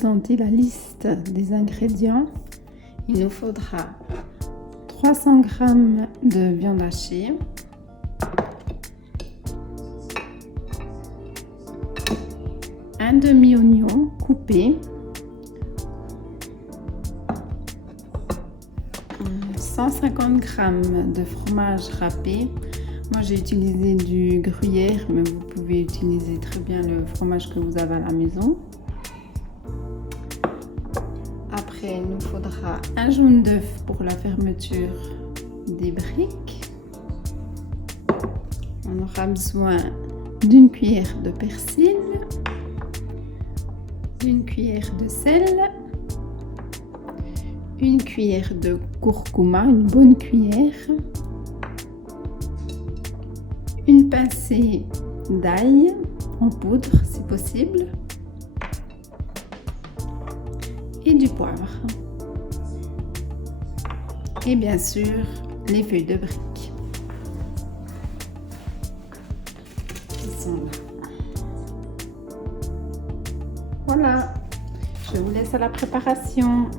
présenter la liste des ingrédients. Il nous faudra 300 g de viande hachée, un demi-oignon coupé, 150 g de fromage râpé. Moi j'ai utilisé du gruyère, mais vous pouvez utiliser très bien le fromage que vous avez à la maison. Après il nous faudra un jaune d'œuf pour la fermeture des briques. On aura besoin d'une cuillère de persil, d'une cuillère de sel, une cuillère de curcuma, une bonne cuillère, une pincée d'ail en poudre si possible et du poivre. Et bien sûr les feuilles de briques qui sont là. Voilà, je vous laisse à la préparation.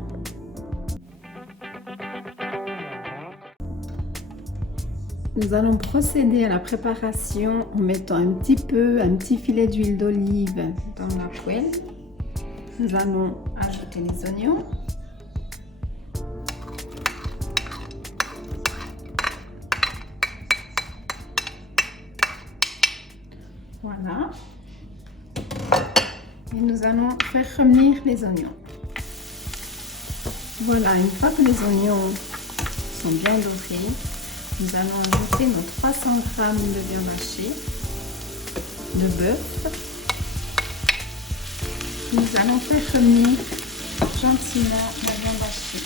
Nous allons procéder à la préparation en mettant un petit filet d'huile d'olive dans la poêle. Nous allons ajouter les oignons. Voilà. Et nous allons faire revenir les oignons. Voilà, une fois que les oignons sont bien dorés, nous allons ajouter nos 300 g de viande hachée, de bœuf. Nous allons faire revenir gentiment la viande hachée.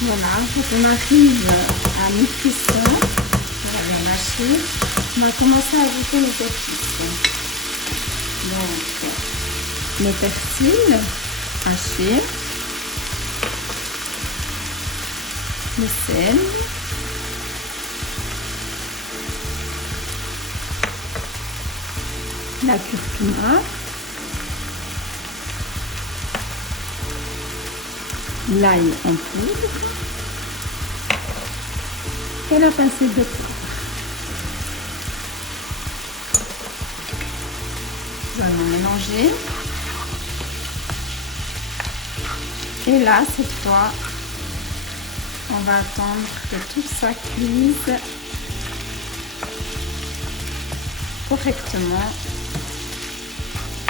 Voilà, quand on arrive à mi-cuisson de la viande hachée, on va commencer à ajouter les épices. Donc, le persil haché, le sel, la curcuma, l'ail en poudre et la pincée de poivre. Nous allons mélanger. Et là, cette fois, on va attendre que tout ça cuise correctement.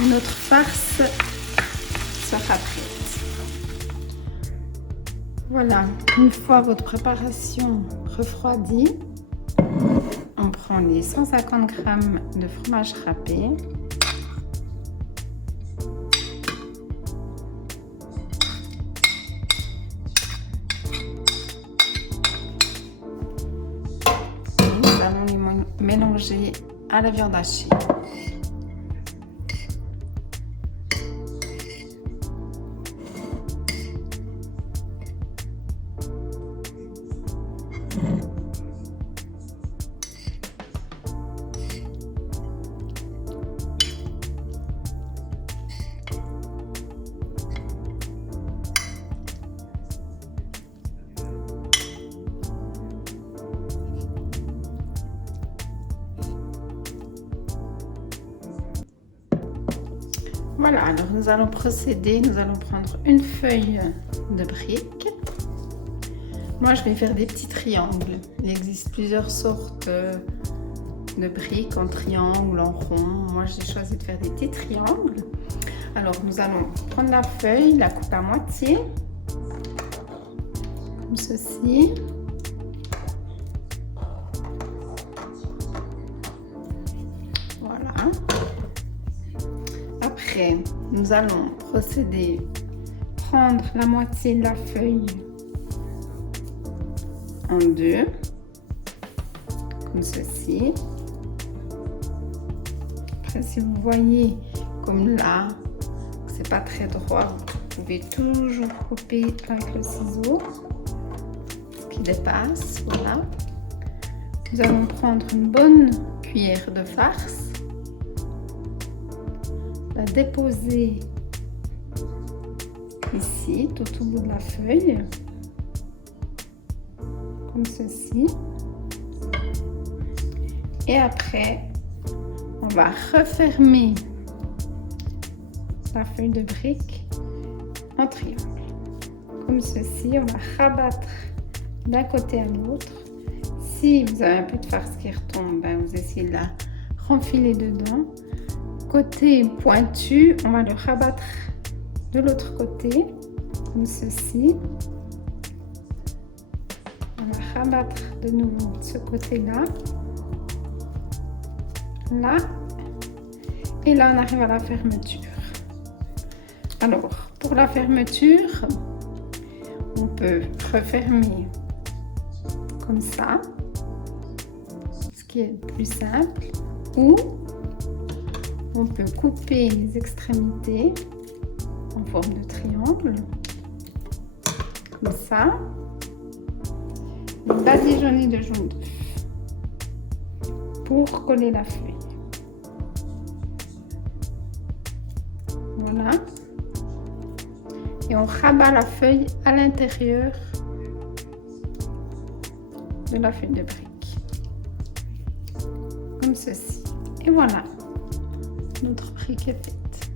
Notre farce sera prête. Voilà, une fois votre préparation refroidie, on prend les 150 g de fromage râpé. Mélanger à la viande hachée. Voilà, alors nous allons procéder, nous allons prendre une feuille de briques. Moi, je vais faire des petits triangles. Il existe plusieurs sortes de briques en triangle, en rond. Moi, j'ai choisi de faire des petits triangles. Alors, nous allons prendre la feuille, la couper à moitié, comme ceci. Voilà. Après, nous allons procéder, prendre la moitié de la feuille en deux, comme ceci. Après, si vous voyez comme là, c'est pas très droit, vous pouvez toujours couper avec le ciseau, ce qui dépasse, voilà. Nous allons prendre une bonne cuillère de farce. la déposer ici, tout au bout de la feuille, comme ceci. Et après, on va refermer la feuille de brique en triangle. Comme ceci, on va rabattre d'un côté à l'autre. Si vous avez un peu de farce qui retombe, ben vous essayez de la renfiler dedans. Côté pointu, on va le rabattre de l'autre côté, comme ceci. On va rabattre de nouveau de ce côté-là. Là. Et là, on arrive à la fermeture. Alors, pour la fermeture, on peut refermer comme ça, ce qui est plus simple, ou on peut couper les extrémités en forme de triangle, comme ça, badigeonner de jaune d'œuf pour coller la feuille. Voilà. Et on rabat la feuille à l'intérieur de la feuille de brique. Comme ceci. Et voilà. Notre brique est faite.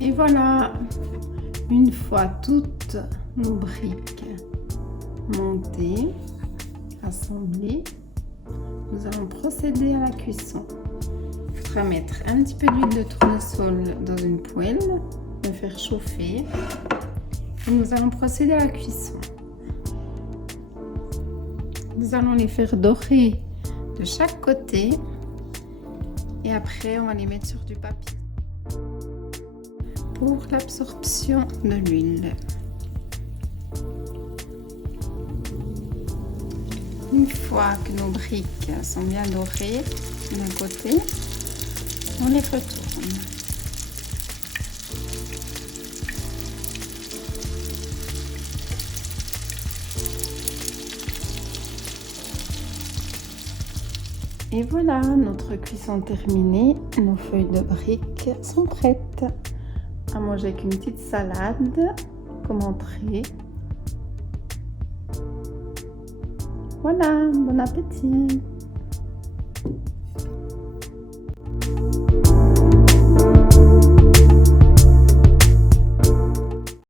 Et voilà. Une fois toutes nos briques montées, assemblées, nous allons procéder à la cuisson. Il faudra mettre un petit peu d'huile de tournesol dans une poêle, le faire chauffer et nous allons procéder à la cuisson. Nous allons les faire dorer de chaque côté et après on va les mettre sur du papier pour l'absorption de l'huile. Une fois que nos briques sont bien dorées d'un côté, on les retourne. Et voilà, notre cuisson terminée. Nos feuilles de briques sont prêtes à manger avec une petite salade comme entrée. Voilà, bon appétit!